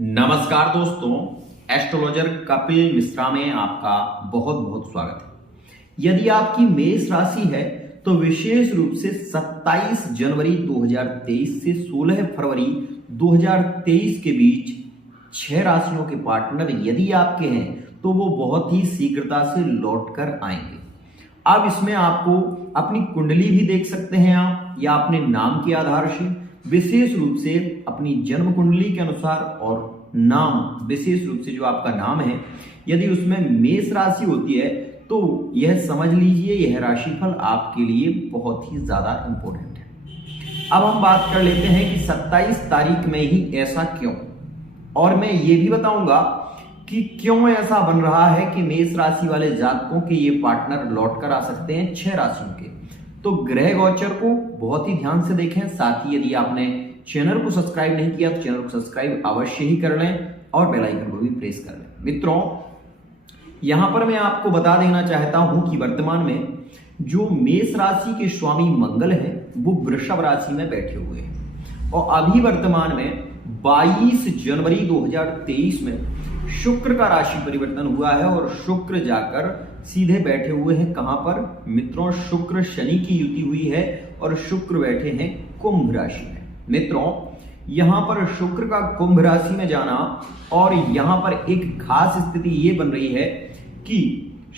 नमस्कार दोस्तों, एस्ट्रोलॉजर कपिल मिश्रा में आपका बहुत बहुत स्वागत है। यदि आपकी मेष राशि है तो विशेष रूप से 27 जनवरी 2023 से 16 फरवरी 2023 के बीच 6 राशियों के पार्टनर यदि आपके हैं तो वो बहुत ही शीघ्रता से लौट कर आएंगे। अब इसमें आपको अपनी कुंडली भी देख सकते हैं आप, या अपने नाम के आधार से विशेष रूप से अपनी जन्म कुंडली के अनुसार और नाम विशेष रूप से जो आपका नाम है यदि उसमें मेष राशि होती है तो यह समझ लीजिए यह राशिफल आपके लिए बहुत ही ज्यादा इंपॉर्टेंट है। अब हम बात कर लेते हैं कि 27 तारीख में ही ऐसा क्यों, और मैं ये भी बताऊंगा कि क्यों ऐसा बन रहा है कि मेष राशि वाले जातकों के ये पार्टनर लौट कर आ सकते हैं 6 राशियों के। तो ग्रह गोचर को बहुत ही ध्यान से देखें, साथ ही यदि आपने चैनल को सब्सक्राइब नहीं किया तो चैनल को सब्सक्राइब अवश्य ही कर लें और बेल आइकन को भी प्रेस कर लें। मित्रों, यहां पर मैं आपको बता देना चाहता हूं कि वर्तमान में जो मेष राशि के स्वामी मंगल है वो वृषभ राशि में बैठे हुए हैं, और अभी वर्तमान में 22 जनवरी 2023 में शुक्र का राशि परिवर्तन हुआ है और शुक्र जाकर सीधे बैठे हुए हैं कहां पर मित्रों, शुक्र शनि की युति हुई है और शुक्र बैठे हैं कुंभ राशि में। मित्रों, यहां पर शुक्र का कुंभ राशि में जाना और यहां पर एक खास स्थिति ये बन रही है कि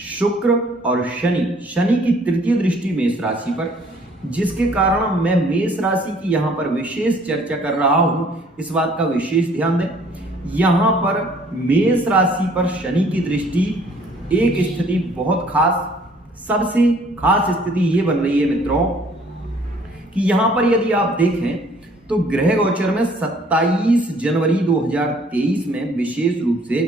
शुक्र और शनि की तृतीय दृष्टि मेष राशि पर, जिसके कारण मैं मेष राशि की यहां पर विशेष चर्चा कर रहा हूं। इस बात का विशेष ध्यान दें, यहां पर मेष राशि पर शनि की दृष्टि एक स्थिति बहुत खास, सबसे खास स्थिति ये बन रही है मित्रों कि यहां पर यदि आप देखें तो ग्रह गोचर में 27 जनवरी 2023 में विशेष रूप से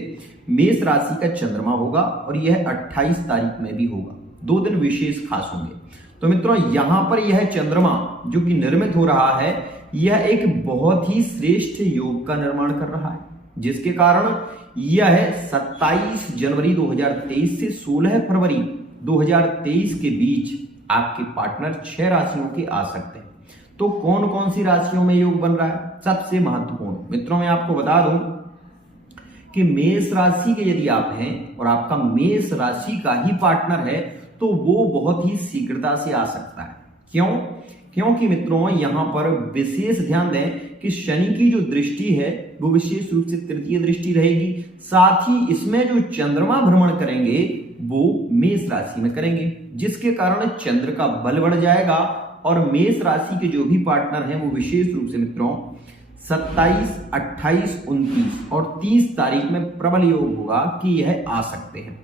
मेष राशि का चंद्रमा होगा और यह 28 तारीख में भी होगा। 2 दिन विशेष खास होंगे। तो मित्रों, यहां पर यह चंद्रमा जो कि निर्मित हो रहा है यह एक बहुत ही श्रेष्ठ योग का निर्माण कर रहा है, जिसके कारण यह 27 जनवरी 2023 से 16 फरवरी 2023 के बीच आपके पार्टनर 6 राशियों के आ सकते हैं। तो कौन कौन सी राशियों में योग बन रहा है? सबसे महत्वपूर्ण मित्रों, मैं आपको बता दूं कि मेष राशि के यदि आप हैं और आपका मेष राशि का ही पार्टनर है तो वो बहुत ही शीघ्रता से आ सकता है। क्यों? क्योंकि मित्रों यहां पर विशेष ध्यान दें कि शनि की जो दृष्टि है वो विशेष रूप से तृतीय दृष्टि रहेगी, साथ ही इसमें जो चंद्रमा भ्रमण करेंगे वो मेष राशि में करेंगे, जिसके कारण चंद्र का बल बढ़ जाएगा और मेष राशि के जो भी पार्टनर हैं वो विशेष रूप से मित्रों 27, 28, 29 और 30 तारीख में प्रबल योग होगा कि यह आ सकते हैं।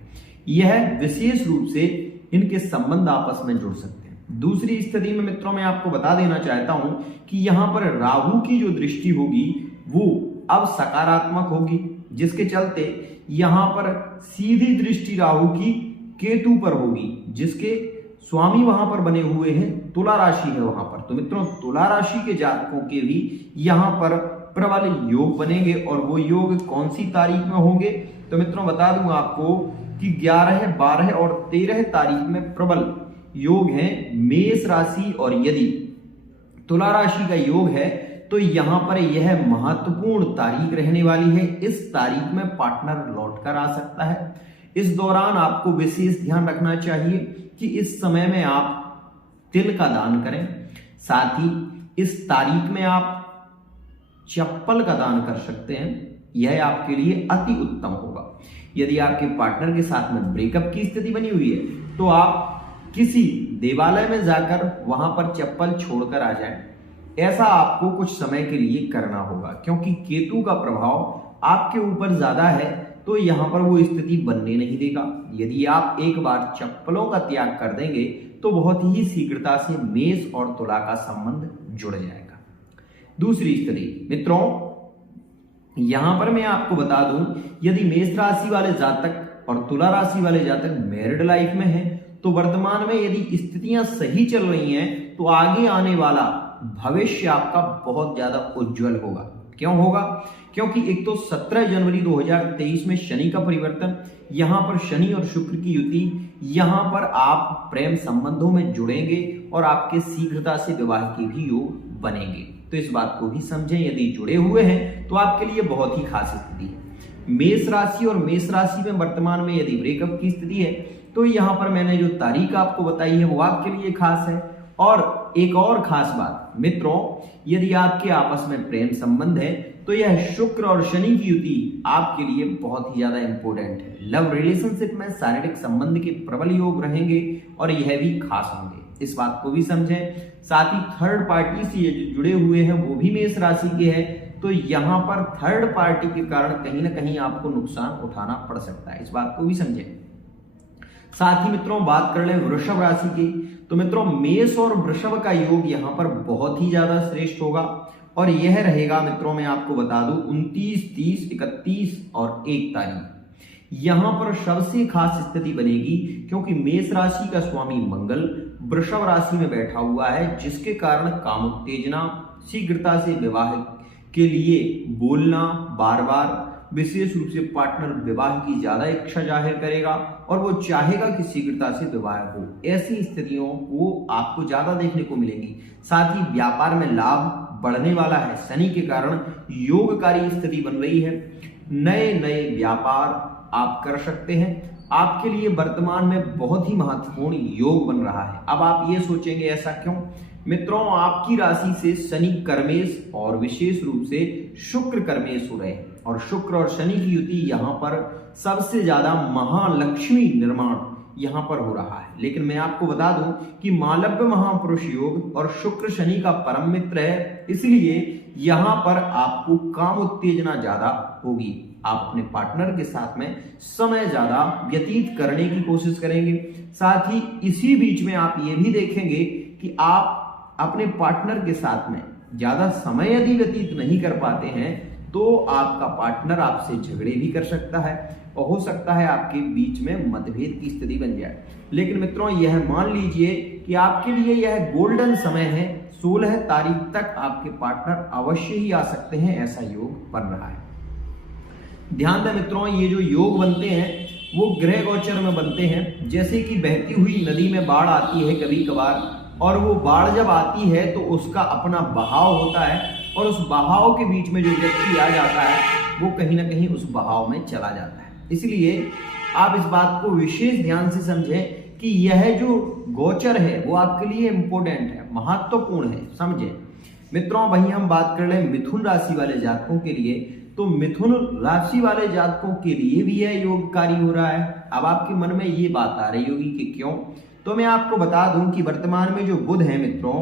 यह विशेष रूप से इनके संबंध आपस में जुड़ सकते हैं। दूसरी स्थिति में मित्रों मैं आपको बता देना चाहता हूं कि यहां पर राहु की जो दृष्टि होगी वो अब सकारात्मक होगी, जिसके चलते यहां पर सीधी दृष्टि राहु की केतु पर होगी, जिसके स्वामी वहां पर बने हुए हैं, तुला राशि है वहां पर। तो मित्रों, तुला राशि के जातकों के भी यहां पर प्रबल योग बनेंगे, और वो योग कौन सी तारीख में होंगे? तो मित्रों बता दूं आपको कि 11, 12 और 13 तारीख में प्रबल योग है मेष राशि, और यदि तुला राशि का योग है तो यहां पर यह महत्वपूर्ण तारीख रहने वाली है। इस तारीख में पार्टनर लौट कर आ सकता है। इस दौरान आपको विशेष ध्यान रखना चाहिए कि इस समय में आप तिल का दान करें, साथ ही इस तारीख में आप चप्पल का दान कर सकते हैं। यह आपके लिए अति उत्तम होगा। यदि आपके पार्टनर के साथ में ब्रेकअप की स्थिति बनी हुई है तो आप किसी देवालय में जाकर वहां पर चप्पल छोड़कर आ जाएं। ऐसा आपको कुछ समय के लिए करना होगा, क्योंकि केतु का प्रभाव आपके ऊपर ज्यादा है तो यहां पर वो स्थिति बनने नहीं देगा। यदि आप एक बार चप्पलों का त्याग कर देंगे तो बहुत ही शीघ्रता से मेष और तुला का संबंध जुड़ जाएगा। दूसरी स्थिति मित्रों, यहां पर मैं आपको बता दूं, यदि मेष राशि वाले जातक और तुला राशि वाले जातक मैरिड लाइफ में हैं तो वर्तमान में यदि स्थितियां सही चल रही हैं तो आगे आने वाला भविष्य आपका बहुत ज्यादा उज्जवल होगा। क्यों होगा? क्योंकि एक तो 17 जनवरी 2023 में शनि का परिवर्तन, यहां पर शनि और शुक्र की युति, यहां पर आप प्रेम संबंधों में जुड़ेंगे और आपके शीघ्रता से विवाह के भी योग बनेंगे। तो इस बात को भी समझें। यदि जुड़े हुए हैं तो आपके लिए बहुत ही खास स्थिति है। मेष राशि और मेष राशि में वर्तमान में यदि ब्रेकअप की स्थिति है तो यहाँ पर मैंने जो तारीख आपको बताई है वो आपके लिए खास है। और एक और खास बात मित्रों, यदि आपके आपस में प्रेम संबंध है तो यह शुक्र और शनि की युति आपके लिए बहुत ही ज्यादा इंपॉर्टेंट है। लव रिलेशनशिप में शारीरिक संबंध के प्रबल योग रहेंगे और यह भी खास होंगे, इस बात को भी समझें। साथ ही थर्ड पार्टी से जुड़े हुए हैं वो भी मेष राशि के हैं, तो यहाँ पर थर्ड पार्टी के कारण कहीं ना कहीं आपको नुकसान उठाना पड़ सकता है, इस बात को भी समझें। साथ ही मित्रों बात कर ले वृषभ राशि की, तो मित्रों मेष और वृषभ का योग यहाँ पर बहुत ही ज्यादा श्रेष्ठ होगा और यह रहेगा मित्रों मैं आपको बता दूं 29, 30, 31 और 1 तारीख। यहां पर सबसे खास स्थिति बनेगी क्योंकि मेष राशि का स्वामी मंगल वृषभ राशि में बैठा हुआ है, जिसके कारण काम उत्तेजना, शीघ्रता से विवाह के लिए बोलना, बार बार विशेष रूप से पार्टनर विवाह की ज्यादा इच्छा जाहिर करेगा और वो चाहेगा कि शीघ्रता से विवाह हो। ऐसी स्थितियों को आपको ज्यादा देखने को मिलेंगी। साथ ही व्यापार में लाभ बढ़ने वाला है, शनि के कारण योगकारी स्थिति बन रही है। नए नए व्यापार आप कर सकते हैं, आपके लिए वर्तमान में बहुत ही महत्वपूर्ण योग बन रहा है। अब आप ये सोचेंगे ऐसा क्यों? मित्रों आपकी राशि से शनि कर्मेश और विशेष रूप से शुक्र कर्मेश हो रहे हैं और शुक्र और शनि की युति यहाँ पर सबसे ज्यादा महालक्ष्मी निर्माण यहाँ पर हो रहा है। लेकिन मैं आपको बता दूं कि मालव्य महापुरुष योग और शुक्र शनि का परम मित्र है, इसलिए यहाँ पर आपको काम उत्तेजना ज्यादा होगी। आप अपने पार्टनर के साथ में समय ज्यादा व्यतीत करने की कोशिश करेंगे। साथ ही इसी बीच में आप ये भी देखेंगे कि आप अपने पार्टनर के साथ में ज्यादा समय यदि व्यतीत नहीं कर पाते हैं तो आपका पार्टनर आपसे झगड़े भी कर सकता है और हो सकता है आपके बीच में मतभेद की स्थिति बन जाए। लेकिन मित्रों यह मान लीजिए कि आपके लिए यह गोल्डन समय है, 16 तारीख तक आपके पार्टनर अवश्य ही आ सकते हैं, ऐसा योग बन रहा है। ध्यान दें मित्रों, ये जो योग बनते हैं वो ग्रह गोचर में बनते हैं। जैसे कि बहती हुई नदी में बाढ़ आती है कभी कभार, और वो बाढ़ जब आती है तो उसका अपना बहाव होता है और उस बहाव के बीच में जो व्यक्ति आ जाता है वो कहीं ना कहीं उस बहाव में चला जाता है। इसलिए आप इस बात को विशेष ध्यान से समझें कि यह जो गोचर है वो आपके लिए इंपॉर्टेंट है, महत्वपूर्ण है, समझें। मित्रों वहीं हम बात कर रहे हैं मिथुन राशि वाले जातकों के लिए, तो मिथुन राशि वाले जातकों के लिए भी यह योगकारी हो रहा है। अब आपके मन में ये बात आ रही होगी कि क्यों, तो मैं आपको बता दूं कि वर्तमान में जो बुध है मित्रों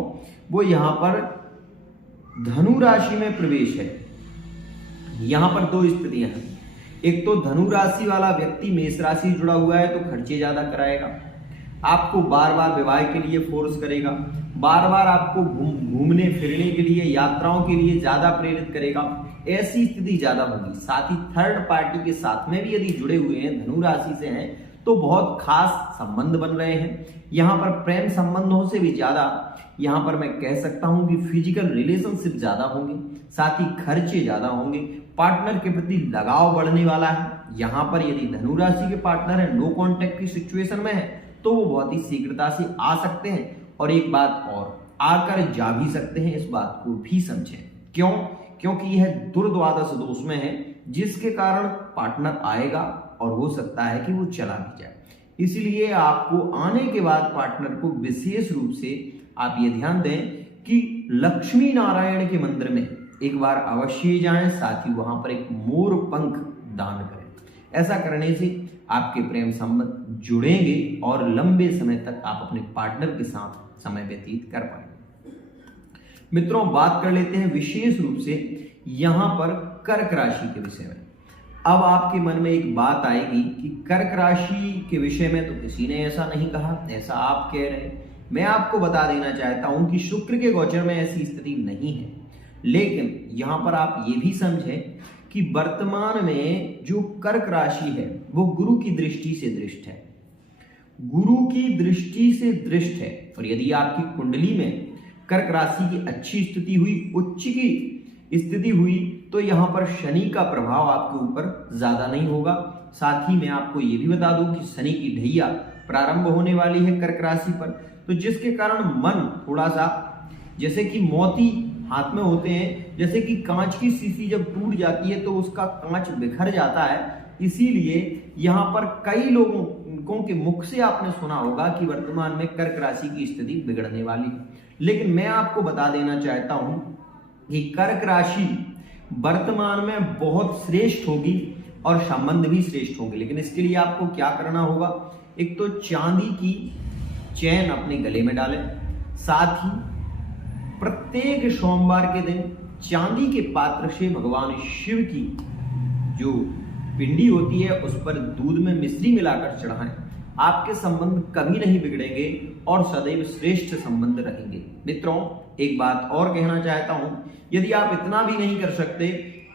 वो यहाँ पर धनु राशि में प्रवेश है। यहाँ पर दो स्थितियां हैं, एक तो धनु राशि वाला व्यक्ति मेष राशि जुड़ा हुआ है तो खर्चे ज्यादा कराएगा, आपको बार बार विवाह के लिए फोर्स करेगा, बार बार आपको घूमने फिरने के लिए, यात्राओं के लिए ज्यादा प्रेरित करेगा, ऐसी स्थिति ज्यादा होगी। साथ ही थर्ड पार्टी के साथ में भी यदि जुड़े हुए हैं, धनु राशि से हैं, तो बहुत खास संबंध बन रहे हैं। यहाँ पर प्रेम संबंधों से भी ज्यादा यहाँ पर मैं कह सकता हूं कि फिजिकल रिलेशनशिप ज्यादा होंगे, साथ ही खर्चे ज्यादा होंगे, पार्टनर के प्रति लगाव बढ़ने वाला है। यहाँ पर यदि धनु राशि के पार्टनर है, नो कॉन्टेक्ट की सिचुएशन में है, तो वो बहुत ही शीघ्रता से आ सकते हैं और एक बात और, आकर जा भी सकते हैं, इस बात को भी समझें। क्यों? क्योंकि यह दुर्द्वादश दोष में है, जिसके कारण पार्टनर आएगा और हो सकता है कि वो चला भी जाए। इसलिए आपको आने के बाद पार्टनर को विशेष रूप से आप ये ध्यान दें कि लक्ष्मी नारायण के मंदिर में एक बार अवश्य जाएं, साथ ही वहां पर एक मोर पंख दान करें। ऐसा करने से आपके प्रेम संबंध जुड़ेंगे और लंबे समय तक आप अपने पार्टनर के साथ समय व्यतीत कर पाएंगे। मित्रों बात कर लेते हैं विशेष रूप से यहां पर कर्क राशि के विषय में। अब आपके मन में एक बात आएगी कि कर्क राशि के विषय में तो किसी ने ऐसा नहीं कहा, ऐसा आप कह रहे हैं। मैं आपको बता देना चाहता हूं कि शुक्र के गोचर में ऐसी स्थिति नहीं है, लेकिन यहां पर आप ये भी समझें कि वर्तमान में जो कर्क राशि है वो गुरु की दृष्टि से दृष्ट है, गुरु की दृष्टि से दृष्ट है। और यदि आपकी कुंडली में कर्क राशि की अच्छी स्थिति हुई, उच्च की स्थिति हुई, तो यहां पर शनि का प्रभाव आपके ऊपर ज्यादा नहीं होगा। साथ ही मैं आपको यह भी बता दूं कि शनि की ढैया प्रारंभ होने वाली है कर्क राशि पर, तो जिसके कारण मन थोड़ा सा जैसे कि मोती हाथ में होते हैं, जैसे कि कांच की शीशी जब टूट जाती है तो उसका कांच बिखर जाता है। इसीलिए यहाँ पर कई लोगों के मुख से आपने सुना होगा कि वर्तमान में कर्क राशि की स्थिति बिगड़ने वाली है, लेकिन मैं आपको बता देना चाहता हूं कि कर्क राशि वर्तमान में बहुत श्रेष्ठ होगी और संबंध भी श्रेष्ठ होंगे। लेकिन इसके लिए आपको क्या करना होगा, एक तो चांदी की चैन अपने गले में डालें, साथ ही प्रत्येक सोमवार के दिन चांदी के पात्र से भगवान शिव की जो पिंडी होती है उस पर दूध में मिश्री मिलाकर चढ़ाएं। आपके संबंध कभी नहीं बिगड़ेंगे और सदैव श्रेष्ठ संबंध रहेंगे। मित्रों, एक बात और कहना चाहता हूं, यदि आप इतना भी नहीं कर सकते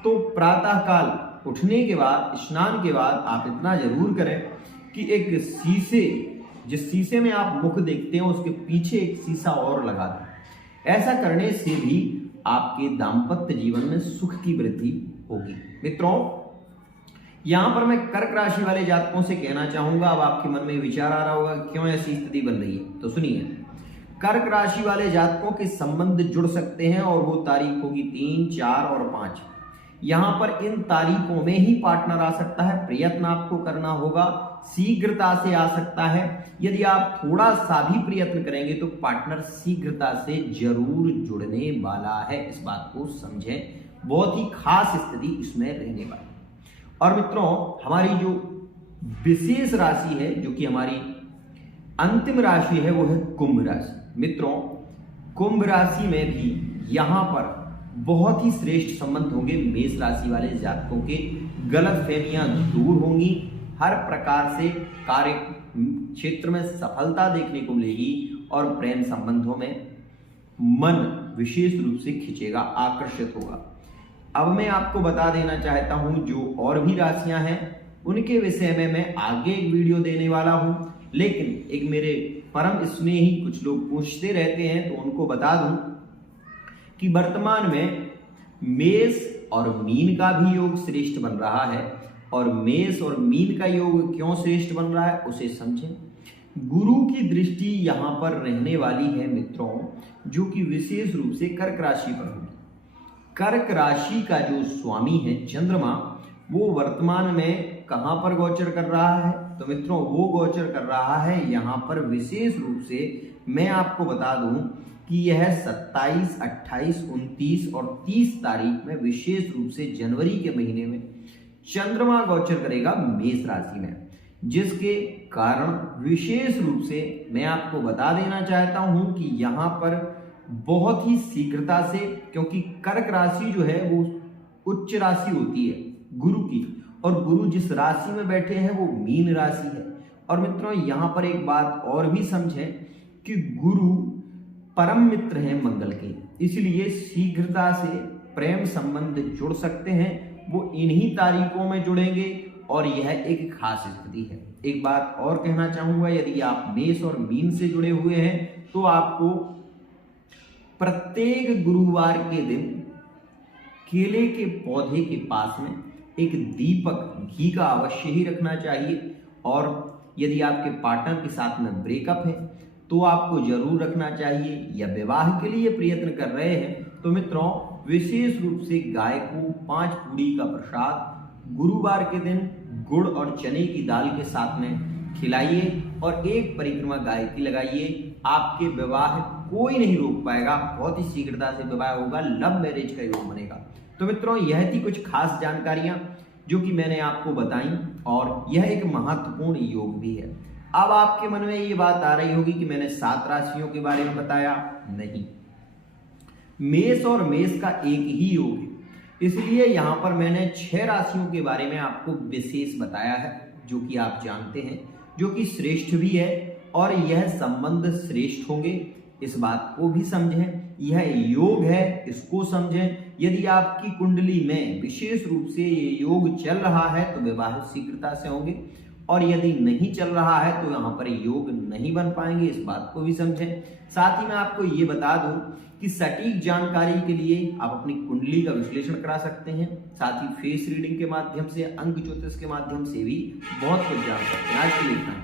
तो प्रातः काल उठने के बाद, स्नान के बाद आप इतना जरूर करें कि एक शीशे, जिस शीशे में आप मुख देखते हैं उसके पीछे एक शीशा और लगा दें। ऐसा करने से भी आपके दाम्पत्य जीवन में सुख की वृद्धि होगी। मित्रों, यहां पर मैं कर्क राशि वाले जातकों से कहना चाहूंगा, अब आपके मन में विचार आ रहा होगा क्यों ऐसी स्थिति बन रही है, तो सुनिए। कर्क राशि वाले जातकों के संबंध जुड़ सकते हैं और वो तारीख होगी 3, 4 और 5। यहां पर इन तारीखों में ही पार्टनर आ सकता है। प्रयत्न आपको करना होगा, शीघ्रता से आ सकता है। यदि आप थोड़ा सा भी प्रयत्न करेंगे तो पार्टनर शीघ्रता से जरूर जुड़ने वाला है, इस बात को समझें। बहुत ही खास स्थिति इसमें रहने वाली। और मित्रों, हमारी जो विशेष राशि है, जो कि हमारी अंतिम राशि है, वो है कुंभ राशि। मित्रों, कुंभ राशि में भी यहां पर बहुत ही श्रेष्ठ संबंध होंगे। मेष राशि वाले जातकों के गलतफहमियां दूर होंगी, हर प्रकार से कार्य क्षेत्र में सफलता देखने को मिलेगी और प्रेम संबंधों में मन विशेष रूप से खिंचेगा, आकर्षित होगा। अब मैं आपको बता देना चाहता हूं जो और भी राशियां हैं उनके विषय में मैं आगे एक वीडियो देने वाला हूं, लेकिन एक मेरे परम स्नेही कुछ लोग पूछते रहते हैं तो उनको बता दूं कि वर्तमान में मेष और मीन का भी योग श्रेष्ठ बन रहा है। और मेष और मीन का योग क्यों श्रेष्ठ बन रहा है उसे समझें। गुरु की दृष्टि यहां पर रहने वाली है मित्रों, जो कि विशेष रूप से कर्क राशि पर होगी। कर्क राशि का जो स्वामी है चंद्रमा, वो वर्तमान में कहां पर गोचर कर रहा है, तो मित्रों वो गोचर कर रहा है यहां पर विशेष रूप से। मैं आपको बता दूं कि यह 27, 28, 29 और 30 तारीख में विशेष रूप से जनवरी के महीने में चंद्रमा गोचर करेगा मेष राशि में, जिसके कारण विशेष रूप से मैं आपको बता देना चाहता हूं कि यहां पर बहुत ही शीघ्रता से, क्योंकि कर्क राशि जो है वो उच्च राशि होती है गुरु की, और गुरु जिस राशि में बैठे हैं वो मीन राशि है। और मित्रों, यहां पर एक बात और भी समझें कि गुरु परम मित्र हैं मंगल के, इसलिए शीघ्रता से प्रेम संबंध जुड़ सकते हैं। वो इन्हीं तारीखों में जुड़ेंगे और यह एक खास स्थिति है। एक बात और कहना चाहूंगा, यदि आप मेष और मीन से जुड़े हुए हैं तो आपको प्रत्येक गुरुवार के दिन केले के पौधे के पास में एक दीपक घी का अवश्य ही रखना चाहिए। और यदि आपके पार्टनर के साथ में ब्रेकअप है तो आपको जरूर रखना चाहिए, या विवाह के लिए प्रयत्न कर रहे हैं तो मित्रों विशेष रूप से गाय को 5 पूड़ी का प्रसाद गुरुवार के दिन गुड़ और चने की दाल के साथ में खिलाइए और एक परिक्रमा गाय की लगाइए। आपके विवाह कोई नहीं रोक पाएगा, बहुत ही शीघ्रता से विवाह होगा, लव मैरिज का योग बनेगा। तो मित्रों, यह थी कुछ खास जानकारियां जो कि मैंने आपको बताई, और यह एक महत्वपूर्ण योग भी है। अब आपके मन में ये बात आ रही होगी कि मैंने 7 राशियों के बारे में बताया, नहीं, मेष और मेष का एक ही योग है, इसलिए यहां पर मैंने 6 राशियों के बारे में आपको विशेष बताया है, जो कि आप जानते हैं, जो कि श्रेष्ठ भी है और यह संबंध श्रेष्ठ होंगे, इस बात को भी समझें। यह योग है, इसको समझें। यदि आपकी कुंडली में विशेष रूप से ये योग चल रहा है तो विवाह शीघ्रता से होंगे, और यदि नहीं चल रहा है तो यहाँ पर योग नहीं बन पाएंगे, इस बात को भी समझें। साथ ही मैं आपको ये बता दूं कि सटीक जानकारी के लिए आप अपनी कुंडली का विश्लेषण करा सकते हैं, साथ ही फेस रीडिंग के माध्यम से, अंक ज्योतिष के माध्यम से भी बहुत कुछ जान सकते हैं। आज के लिए इतना ही।